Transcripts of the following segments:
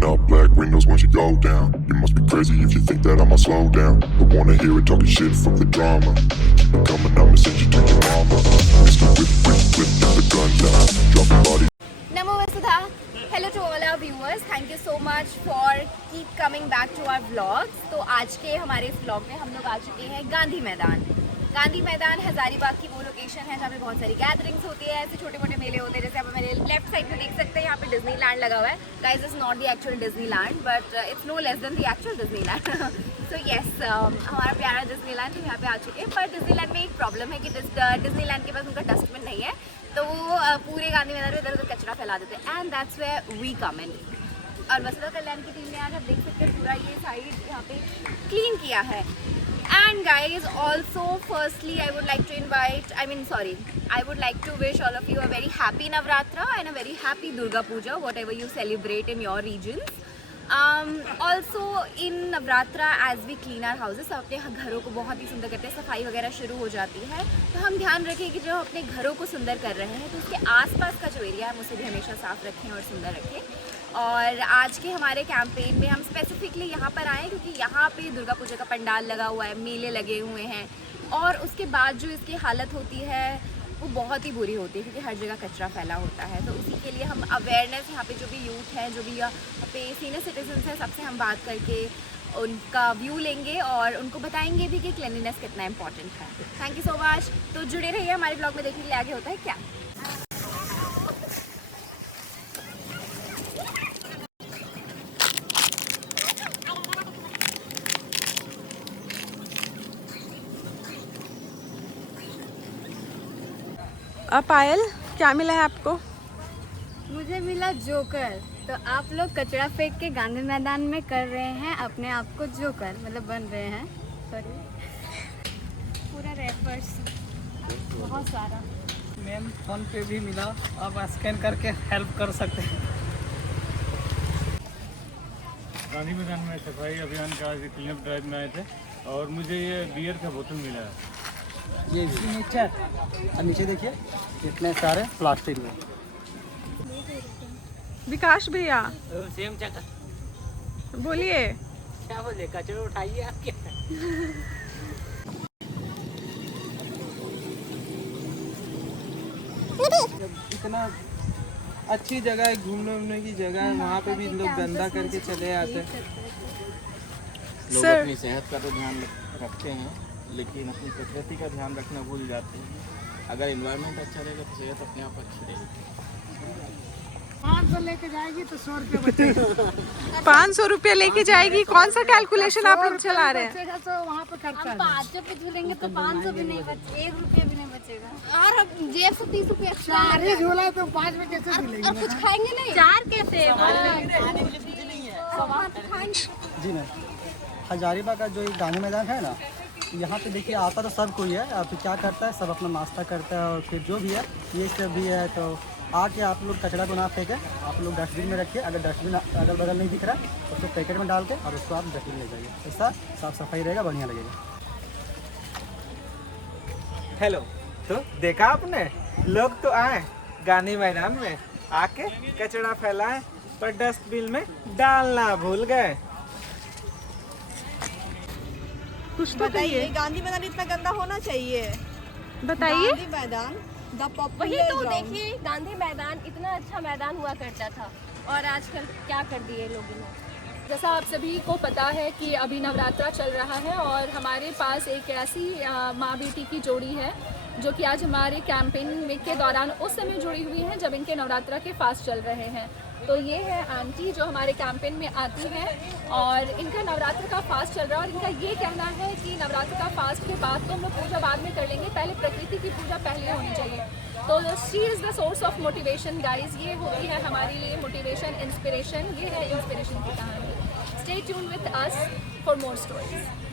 Rolling up black windows once you go down. You must be crazy if you think that I'ma slow down. Don't wanna hear it talking shit, fuck the drama. Keep it coming, I'ma send you to your mama. Mr. Whip, whip, whip, get the gun down. Dropping bodies. Namo Vasudha. Hello to all our viewers. Thank you so much for keep coming back to our vlogs. तो आज के हमारे इस vlog में हम लोग आ चुके हैं गांधी मैदान। गांधी मैदान हजारीबाग की वो लोकेशन है जहाँ पे बहुत सारी गैदरिंग्स होती है, ऐसे छोटे मोटे मेले होते हैं। जैसे आप मेरे लेफ्ट साइड में देख सकते हैं, यहाँ पे डिज्नीलैंड लगा हुआ है। Guys, it's not the actual Disneyland but it's no less than the actual Disneyland. So yes, हमारा प्यारा डिज्नीलैंड हम यहाँ पे आ चुके हैं। पर डिज्नीलैंड में एक प्रॉब्लम है कि डिज्नीलैंड के पास उनका डस्टबिन नहीं है, तो वो पूरे गांधी मैदान में इधर उधर कचरा फैला देते हैं। And that's where we come in. और वसुधा कल्याण की टीम ने आज आप देख सकते हैं पूरा ये साइड यहाँ पे क्लीन किया है। And guys, also firstly I would like to wish all of you a very happy Navratra and a very happy Durga Puja, whatever you celebrate in your regions. Also in Navratra as we clean our houses, हम अपने घरों को बहुत ही सुंदर करते हैं, सफाई वगैरह शुरू हो जाती है, तो हम ध्यान रखें कि जो हम अपने घरों को सुंदर कर रहे हैं तो उसके आसपास का जो एरिया है उसे भी हमेशा साफ रखें और सुंदर रखें। और आज के हमारे कैंपेन में हम स्पेसिफिकली यहाँ पर आए क्योंकि यहाँ पे दुर्गा पूजा का पंडाल लगा हुआ है, मेले लगे हुए हैं, और उसके बाद जो इसकी हालत होती है वो बहुत ही बुरी होती है क्योंकि हर जगह कचरा फैला होता है। तो उसी के लिए हम अवेयरनेस यहाँ पे जो भी यूथ है, जो भी यहाँ पे सीनियर सिटीजन्स हैं, सबसे हम बात करके उनका व्यू लेंगे और उनको बताएंगे भी कि क्लीनलीनेस कितना इंपॉर्टेंट है। Thank you so much. तो जुड़े रहिए हमारे ब्लॉग में, देखने के लिए आगे होता है क्या। पायल, क्या मिला है आपको? मुझे मिला जोकर। तो आप लोग कचरा फेंक के गांधी मैदान में कर रहे हैं अपने आप को जोकर, मतलब बन रहे हैं। सॉरी, पूरा रेफर्स बहुत सारा। मैम, फोन पे भी मिला, आप स्कैन करके हेल्प कर सकते हैं। गांधी मैदान में सफाई अभियान का क्लीन अप ड्राइव में आए थे और मुझे ये बियर का बोतल मिला है। ये सिग्नेचर, और नीचे देखिए कितने सारे प्लास्टिक में। विकास भैया सेम जगह बोलिए, क्या बोले, कचरा उठाइए आप क्या। इतना अच्छी जगह है, घूमने उमने की जगह है, वहाँ पे भी लोग गंदा करके चले आते हैं। लोग सर, अपनी सेहत का तो ध्यान रखते हैं लेकिन अपनी प्रकृति का ध्यान रखना भूल जाते हैं। अगर एनवायरनमेंट अच्छा रहेगा तो सेहत अपने आप अच्छी रहेगी। 500 लेके जाएगी तो 100 रुपये बचेगा। 500 रुपये लेके जाएगी? कौन सा कैलकुलेशन आप लोग चला रहे हैं? तो वहाँ पे खर्चा हम 500 पे झूलेंगे तो 500 भी नहीं बचे, 1 रुपया भी नहीं बचेगा। और अब जेब से 30 रुपये चार झूला तो 5 में कैसे झूलेंगे? कुछ खाएंगे नहीं, 4 कैसे जी मैम, हजारीबाग का जो ये गांधी मैदान है ना, यहाँ पे देखिए आता तो सब कोई है। अब क्या करता है, सब अपना नाश्ता करता है और फिर जो भी है ये सब भी है। तो आके आप लोग कचरा को ना फेंकें, आप लोग डस्टबिन में रखिए। अगर डस्टबिन अगल बगल नहीं दिख रहा है तो उसको पैकेट में डाल के और उसको आप डस्टबिन ले जाइए। ऐसा साफ सफाई रहेगा, बढ़िया लगेगा। हेलो, तो देखा आपने, लोग तो आए गांधी मैदान में, आके कचरा फैलाए पर डस्टबिन में डालना भूल गए। कुछ तो बताइए, गांधी मैदान इतना गंदा होना चाहिए? बताइए। गांधी मैदान द वही पॉपुलर तो ग्राउंड। देखिए, गांधी मैदान इतना अच्छा मैदान हुआ करता था और आजकल क्या कर दिए लोगों ने। जैसा आप सभी को पता है कि अभी नवरात्रा चल रहा है और हमारे पास एक ऐसी माँ बेटी की जोड़ी है जो कि आज हमारे कैंपेन के दौरान उस समय जुड़ी हुई हैं जब इनके नवरात्रा के फास्ट चल रहे हैं। तो ये है आंटी जो हमारे कैंपेन में आती हैं और इनका नवरात्र का फास्ट चल रहा है और इनका ये कहना है कि नवरात्र का फास्ट के बाद तो हम लोग पूजा बाद में कर लेंगे, पहले प्रकृति की पूजा पहले होनी चाहिए। तो she is the source of motivation guys. ये होती है हमारे लिए मोटिवेशन, इंस्पिरेशन। ये है इंस्पिरेशन की कहानी। Stay tune with us for more stories.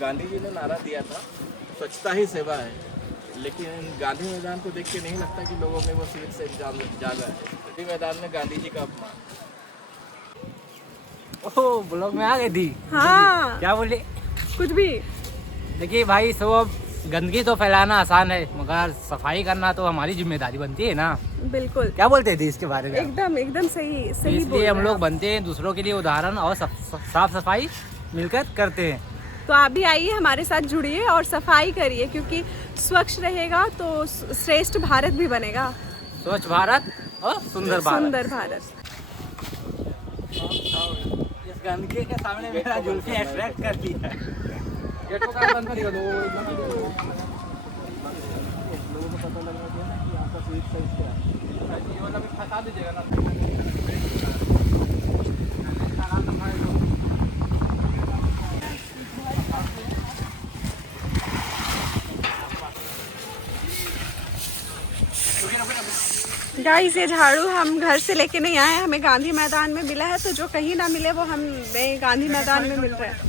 Gandhi ji ने नारा दिया था स्वच्छता ही सेवा है, लेकिन गांधी मैदान को देख के नहीं लगता कि लोगों में वो सिविक सेंस जागा है। गांधी मैदान में गांधी जी का अपमान। ओह, ब्लॉग में आ गई थी। हाँ, क्या बोले? कुछ भी। देखिए भाई, सब गंदगी तो फैलाना आसान है, मगर सफाई करना तो हमारी जिम्मेदारी बनती है ना। बिल्कुल, क्या बोलते हैं इसके बारे में? एकदम सही सही बोल इसलिए रहे हम हैं लोग आप। बनते हैं दूसरों के लिए उदाहरण, और साफ सफाई मिलकर करते हैं। तो आप भी आइए, हमारे साथ जुड़िए और सफाई करिए, क्योंकि स्वच्छ रहेगा तो श्रेष्ठ भारत भी बनेगा। स्वच्छ भारत और सुंदर भारत। सुंदर भारत। इस गंदगी के सामने मेरा जुल्फी अट्रैक्ट करती है। गेट को कहाँ बंद करिएगा? लोगों को पता लगना चाहिए ना कि यहाँ का स्वीट साइज क्या है। ये वाला भी फंसा दीजिएगा ना। गाइस, ये झाड़ू हम घर से लेके नहीं आए, हमें गांधी मैदान में मिला है, तो जो कहीं ना मिले वो हमें गांधी मैदान में मिल रहा है।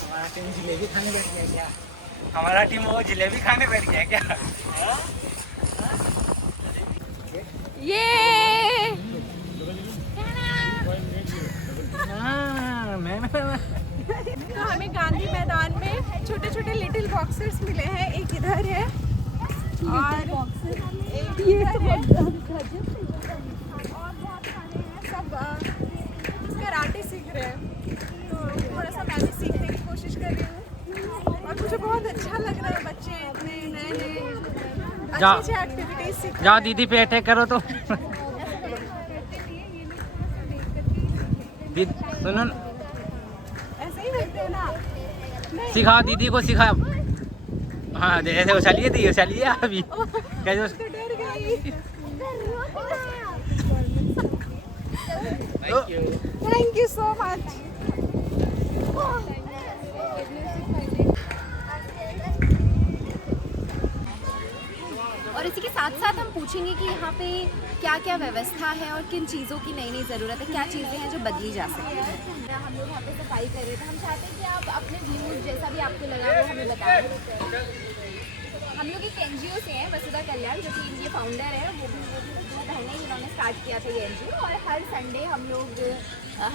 हमारा टीम जिलेबी खाने बैठ गया क्या? हमारा टीम वो जिलेबी खाने बैठ गया क्या? ये तो हमें गांधी मैदान में छोटे छोटे लिटिल बॉक्सेस मिले हैं। एक इधर है और एक ये है, और बहुत सारे हैं। सब कराटे सीख रहे हैं, तो थोड़ा सा मैं भी सीखने की कोशिश कर रही हूँ, और मुझे बहुत अच्छा लग रहा है। बच्चे इतने नए अच्छे एक्टिविटीज सीख रहे हैं। जाओ दीदी पे अटैक करो तो। सुनो, ऐसे ही लगते हैं ना। सिखाओ दीदी को, सिखाओ। हाँ, ऐसे उछालिए दी, उछालिए अभी। कैसे तो डर गई। Thank you so much. और इसी के साथ साथ हम पूछेंगे कि यहाँ पे क्या क्या व्यवस्था है और किन चीज़ों की नई नई ज़रूरत है, क्या चीज़ें हैं जो बदली जा सकती हैं। हम लोग यहाँ पे सफाई कर रहे थे, हम चाहते हैं कि आप अपने व्यूज़ जैसा भी आपको लगा वो हमें बताएं। हम लोग एक NGO से हैं, वसुधा कल्याण, जो कि इनके फाउंडर हैं। वो भी 2 महीने इन्होंने स्टार्ट किया था ये NGO, और हर संडे हम लोग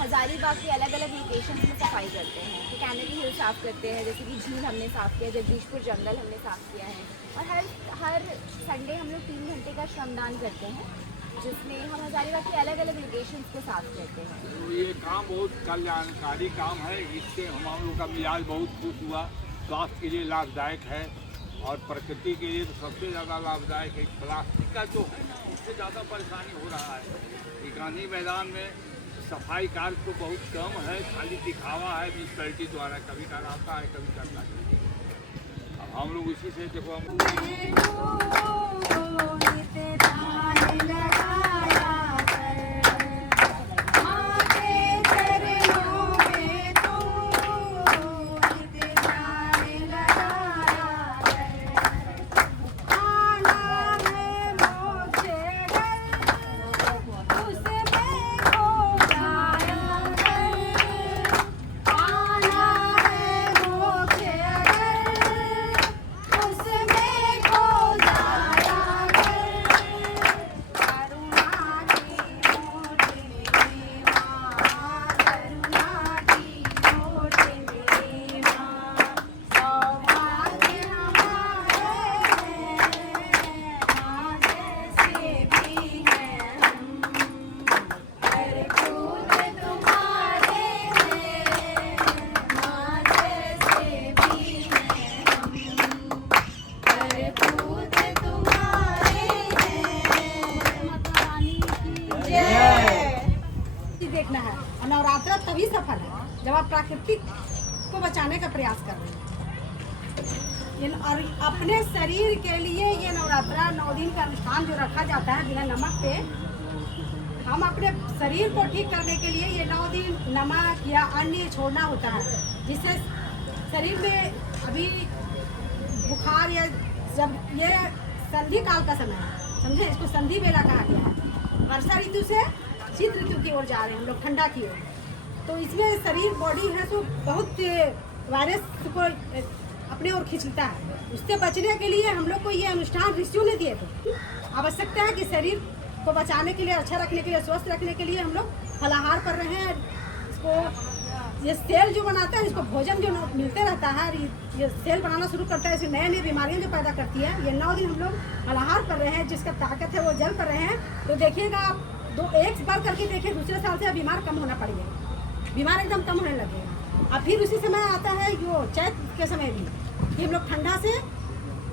हज़ारीबाग के अलग अलग लोकेशन में सफाई करते हैं। तो कैनेडी हिल साफ़ करते हैं, जैसे कि झील हमने साफ़ किया, जगदीशपुर जंगल हमने साफ़ किया है, और हर संडे हम लोग 3 घंटे का श्रमदान करते हैं, जिसमें हम हज़ारीबाग के अलग अलग लोकेशंस को साफ करते हैं। तो ये काम बहुत कल्याणकारी काम है, इससे हम लोग का मिजाज बहुत खुश हुआ। स्वास्थ्य के लिए लाभदायक है, और प्रकृति के लिए तो सबसे ज़्यादा लाभदायक है। प्लास्टिक का जो है ना, उससे ज़्यादा परेशानी हो रहा है। ये गांधी मैदान में सफाई कार्य तो बहुत कम है, खाली दिखावा है म्यूनसिपैलिटी द्वारा, कभी कराता है कभी करता है। अब हम लोग इसी से देखो देखना है। और नवरात्रा तभी सफल है जब आप प्राकृतिक को बचाने का प्रयास कर रहे हैं। और अपने शरीर के लिए ये नवरात्रा 9 दिन का अनुष्ठान जो रखा जाता है बिना नमक पे, हम अपने शरीर को ठीक करने के लिए ये 9 दिन नमक या अन्य छोड़ना होता है, जिससे शरीर में अभी बुखार या जब ये संधि काल का समय है, समझे, इसको संधि बेला कहा गया है। वर्षा ऋतु से शीत ऋतु की ओर जा रहे हैं हम लोग, ठंडा की ओर। तो इसमें शरीर बॉडी है तो बहुत वायरस को अपने ओर खींचता है। उससे बचने के लिए हम लोग को ये अनुष्ठान ऋषियों ने दिए थे। आवश्यकता है कि शरीर को बचाने के लिए, अच्छा रखने के लिए, स्वस्थ रखने के लिए हम लोग फलाहार कर रहे हैं। इसको ये सेल जो बनाता है, इसको भोजन जो मिलते रहता है, ये सेल बनाना शुरू करता है, इसे नए नए बीमारियां जो पैदा करती है। ये 9 दिन हम लोग फलाहार कर रहे हैं, जिसका ताकत है वो जल कर रहे हैं। तो देखिएगा आप एक बार करके देखिए, दूसरे साल से बीमार कम होना पड़ेगा, बीमार एकदम कम होने लगेगा। अब फिर उसी समय आता है जो चैत के समय भी, कि हम लोग ठंडा से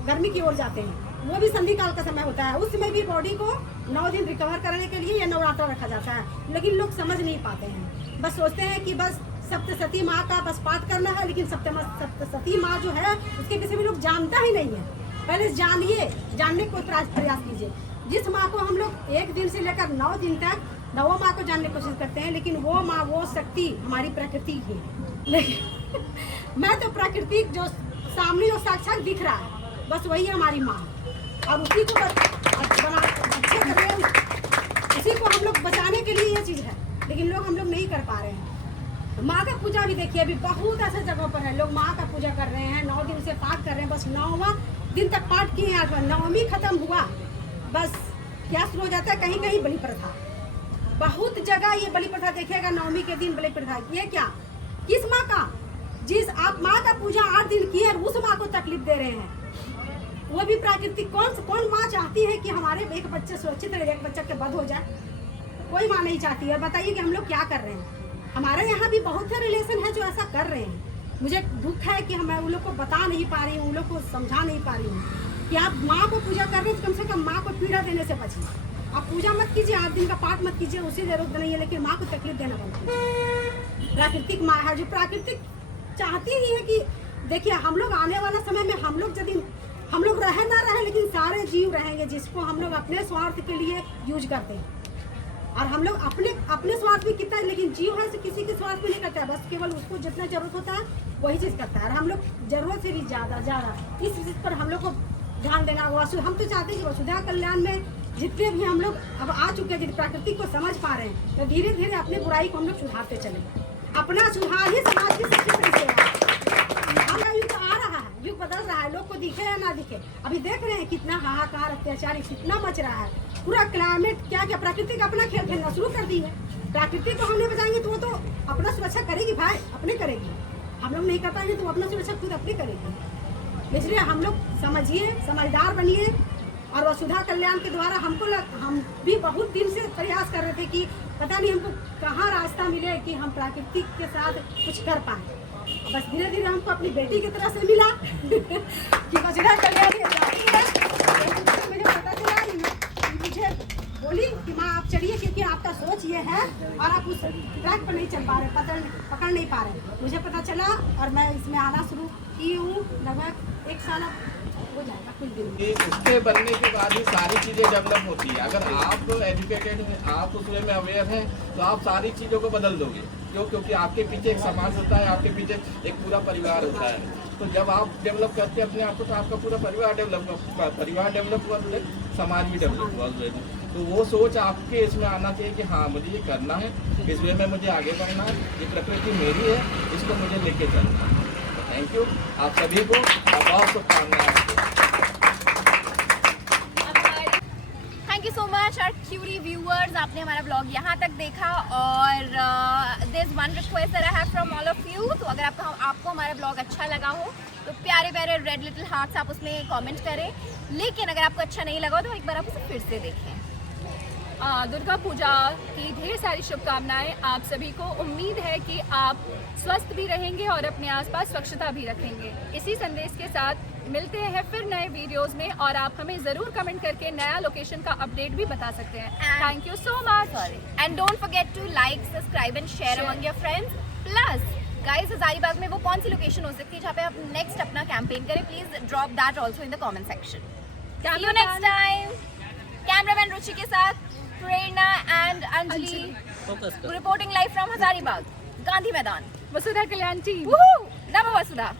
गर्मी की ओर जाते हैं, वो भी संधि काल का समय होता है। उस समय भी बॉडी को 9 दिन रिकवर करने के लिए ये नवरात्र रखा जाता है। लेकिन लोग समझ नहीं पाते हैं, बस सोचते हैं कि बस सप्तशती माँ का बस पाठ करना है। लेकिन सप्तशती माँ जो है उसके किसी भी लोग जानता ही नहीं है। पहले जानिए, जानने को प्रयास कीजिए। जिस माँ को हम लोग 1 दिन से लेकर 9 दिन तक 9 माँ को जानने की कोशिश करते हैं, लेकिन वो माँ, वो शक्ति हमारी प्रकृति की है। लेकिन मैं तो प्राकृतिक जो सामने और साक्षात दिख रहा है, बस वही हमारी माँ, और उसी को अच्छे कर रहे हैं, उसी को हम लोग बचाने के लिए ये चीज़ है। लेकिन हम लोग नहीं कर पा रहे हैं। माँ का पूजा भी देखिए, अभी बहुत ऐसे जगहों पर है, लोग माँ का पूजा कर रहे हैं, 9 दिन से पाठ कर रहे हैं। बस 9वां दिन तक पाठ किए, 8वां 9वीं खत्म हुआ, बस क्या शुरू हो जाता है, कहीं कहीं बलि प्रथा। बहुत जगह ये बलि प्रथा देखिएगा, 9वीं के दिन बलि प्रथा। ये क्या, किस माँ का? जिस आप माँ का पूजा 8 दिन किए, उस माँ को तकलीफ दे रहे हैं। वो भी प्राकृतिक। कौन माँ चाहती है कि हमारे एक बच्चे सुरक्षित रहे, एक बच्चे के बद हो जाए? कोई माँ नहीं चाहती है। बताइए कि हम लोग क्या कर रहे हैं। हमारे यहाँ भी बहुत से रिलेशन है जो ऐसा कर रहे हैं। मुझे दुख है कि मैं उन लोग को बता नहीं पा रही हूँ, उन लोग को समझा नहीं पा रही हूँ कि आप माँ को पूजा कर रहे हैं तो कम से कम माँ को पीड़ा देने से बचिए। आप पूजा मत कीजिए, 8 दिन का पाठ मत कीजिए, उसी जरूरत नहीं है, लेकिन माँ को तकलीफ देना बंद कीजिए। प्राकृतिक माँ है जो प्राकृतिक चाहती ही है कि देखिए, हम लोग आने वाला समय में हम लोग रहे ना रहे, लेकिन सारे जीव रहेंगे जिसको हम लोग अपने स्वार्थ के लिए यूज करते हैं। और हम लोग अपने स्वार्थ में कितना, लेकिन जीव है किसी के स्वार्थ में नहीं करता है, बस केवल उसको जितना जरूरत होता है वही चीज़ करता है। और हम लोग जरूरत से भी ज़्यादा इस चीज़ पर हम लोग को ध्यान देना होगा। हम तो चाहते हैं कि वसुधा कल्याण में जितने भी हम लोग अब आ चुके हैं, प्राकृतिक को समझ पा रहे हैं, तो धीरे धीरे अपने बुराई को हम लोग सुधारते चले। अपना सुधार ही समाज की सबसे बड़ी सेवा है। हमारा युग आ रहा है, युग बदल रहा है, लोग को दिखे या ना दिखे। अभी देख रहे हैं कितना हाहाकार, अत्याचार कितना मच रहा है। पूरा क्लाइमेट क्या प्राकृतिक अपना खेल खेलना शुरू कर दी है। प्राकृतिक को हम नहीं बचाएंगे तो वो तो अपना सुरक्षा करेगी भाई, अपने करेगी। हम लोग नहीं कर पाएंगे तो अपना सुरक्षा खुद अपनी करेगी। इसलिए हम लोग समझिए, समझदार बनिए। और वसुधा कल्याण के द्वारा हम भी बहुत दिन से प्रयास कर रहे थे कि पता नहीं हमको कहाँ रास्ता मिले कि हम प्राकृतिक के साथ कुछ कर पाए। बस धीरे धीरे हमको अपनी बेटी की तरह से मिला कि वसुधा कल्याण मुझे पता चला, मुझे बोली कि माँ आप चलिए, क्योंकि आपका सोच ये है और आप उस ट्रैक पर नहीं चल पा रहे, पकड़ नहीं पा रहे। मुझे पता चला और मैं इसमें आना शुरू की हूँ। लगभग 1 साल हो जाएगा कुछ दिन। उसके बनने के बाद ही सारी चीज़ें डेवलप होती है। अगर आप एजुकेटेड हैं, आप उसमें में अवेयर हैं, तो आप सारी चीज़ों को बदल दोगे। क्योंकि आपके पीछे एक समाज होता है, आपके पीछे एक पूरा परिवार होता है। तो जब आप डेवलप करते हैं अपने आप को, तो आपका पूरा परिवार डेवलप हुआ, तो समाज भी डेवलप हुआ। तो वो सोच आपके इसमें आना चाहिए कि हाँ मुझे ये करना है, इस वे में मुझे आगे बढ़ना है, ये प्रकृति मेरी है, इसको मुझे लेके चलना है। थैंक यू आप सभी को, बहुत शुभकामनाएं। Thank you so much our curious viewers, आपने हमारा ब्लॉग यहाँ तक देखा। और there is one request that I have from all of you. तो अगर आपको हमारा ब्लॉग अच्छा लगा हो तो प्यारे प्यारे रेड लिटिल हार्ट्स आप उसमें कमेंट करें। लेकिन अगर आपको अच्छा नहीं लगा तो एक बार आप उसे फिर से देखें। दुर्गा पूजा की ढेर सारी शुभकामनाएं आप सभी को। उम्मीद है कि आप स्वस्थ भी रहेंगे और अपने आसपास स्वच्छता भी रखेंगे। इसी संदेश के साथ मिलते हैं फिर नए वीडियोस में, और आप हमें ज़रूर कमेंट करके नया लोकेशन का अपडेट भी बता सकते हैं। Thank you so much. And don't forget to like, subscribe and share among your friends. Plus guys, Hazaribagh में वो कौन सी लोकेशन हो सकती है जहाँ पे आप नेक्स्ट अपना कैंपेन करें? Please drop that also in the comment section. See you next time. Cameraman Ruchi के साथ Prerna and Anjali reporting live from Hazaribagh Gandhi Maidan. Vasudha Kalyan team. Namo Vasudha.